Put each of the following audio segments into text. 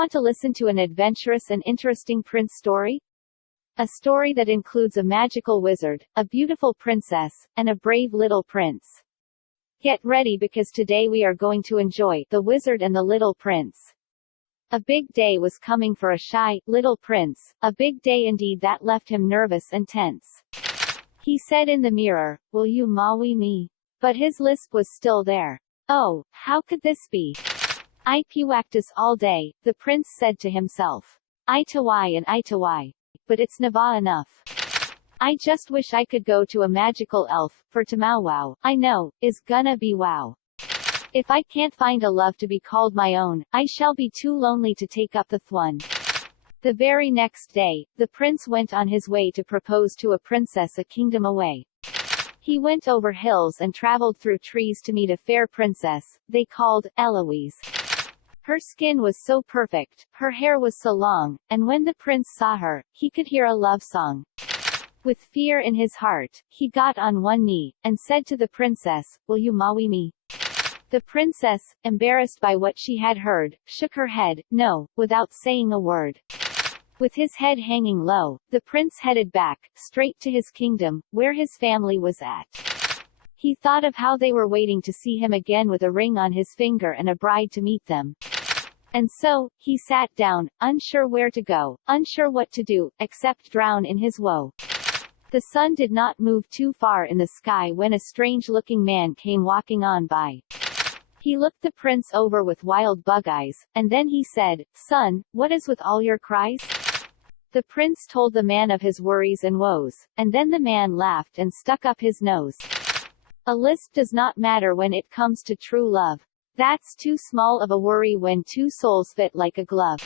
want to listen to an adventurous and interesting prince story? A story that includes a magical wizard, a beautiful princess, and a brave little prince. Get ready because today we are going to enjoy The Wizard and the Little Prince. A big day was coming for a shy, little prince, a big day indeed that left him nervous and tense. He said in the mirror, "Will you marry me?" But his lisp was still there. Oh, how could this be? I practice all day, the prince said to himself. I to why and I to why. But it's never enough. I just wish I could go to a magical elf, for tomorrow wow, I know, is gonna be wow. If I can't find a love to be called my own, I shall be too lonely to take up the throne. The very next day, the prince went on his way to propose to a princess a kingdom away. He went over hills and traveled through trees to meet a fair princess, they called Eloise. Her skin was so perfect, her hair was so long, and when the prince saw her, he could hear a love song. With fear in his heart, he got on one knee, and said to the princess, "Will you marry me?" The princess, embarrassed by what she had heard, shook her head, no, without saying a word. With his head hanging low, the prince headed back, straight to his kingdom, where his family was at. He thought of how they were waiting to see him again with a ring on his finger and a bride to meet them. And so, he sat down, unsure where to go, unsure what to do, except drown in his woe. The sun did not move too far in the sky when a strange-looking man came walking on by. He looked the prince over with wild bug eyes, and then he said, "Son, what is with all your cries?" The prince told the man of his worries and woes, and then the man laughed and stuck up his nose. A lisp does not matter when it comes to true love. That's too small of a worry when two souls fit like a glove.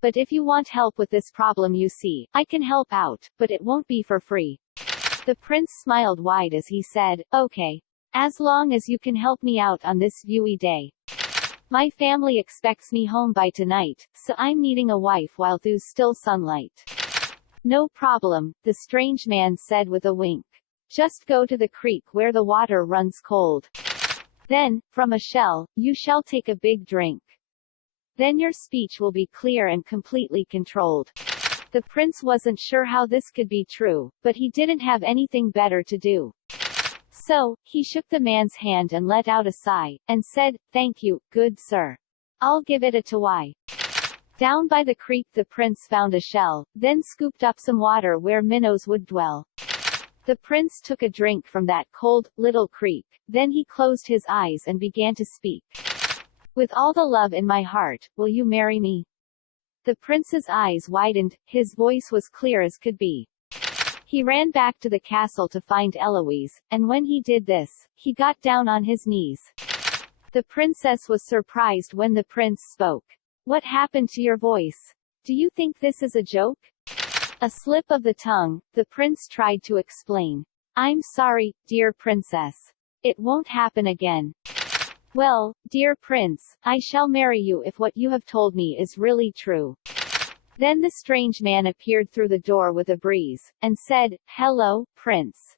But if you want help with this problem you see, I can help out, but it won't be for free. The prince smiled wide as he said, "Okay. As long as you can help me out on this dewy day. My family expects me home by tonight, so I'm needing a wife while there's still sunlight." "No problem," the strange man said with a wink. "Just go to the creek where the water runs cold. Then, from a shell, you shall take a big drink. Then your speech will be clear and completely controlled." The prince wasn't sure how this could be true, but he didn't have anything better to do. So, he shook the man's hand and let out a sigh, and said, "Thank you, good sir. I'll give it a try." Down by the creek the prince found a shell, then scooped up some water where minnows would dwell. The prince took a drink from that cold, little creek, then he closed his eyes and began to speak. "With all the love in my heart, will you marry me?" The prince's eyes widened, his voice was clear as could be. He ran back to the castle to find Eloise, and when he did this, he got down on his knees. The princess was surprised when the prince spoke. "What happened to your voice? Do you think this is a joke?" A slip of the tongue, the prince tried to explain. "I'm sorry, dear princess. It won't happen again." "Well, dear prince, I shall marry you if what you have told me is really true." Then the strange man appeared through the door with a breeze, and said, "Hello, prince.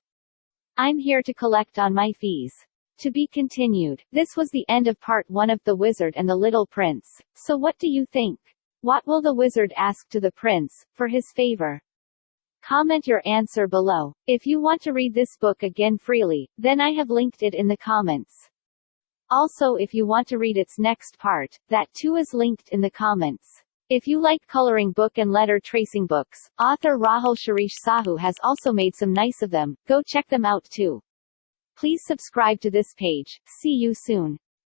I'm here to collect on my fees." To be continued. This was the end of part 1 of The Wizard and the Little Prince. So what do you think? What will the wizard ask to the prince, for his favor? Comment your answer below. If you want to read this book again freely, then I have linked it in the comments. Also if you want to read its next part, that too is linked in the comments. If you like coloring book and letter tracing books, author Rahul Sahu has also made some nice of them, go check them out too. Please subscribe to this page. See you soon.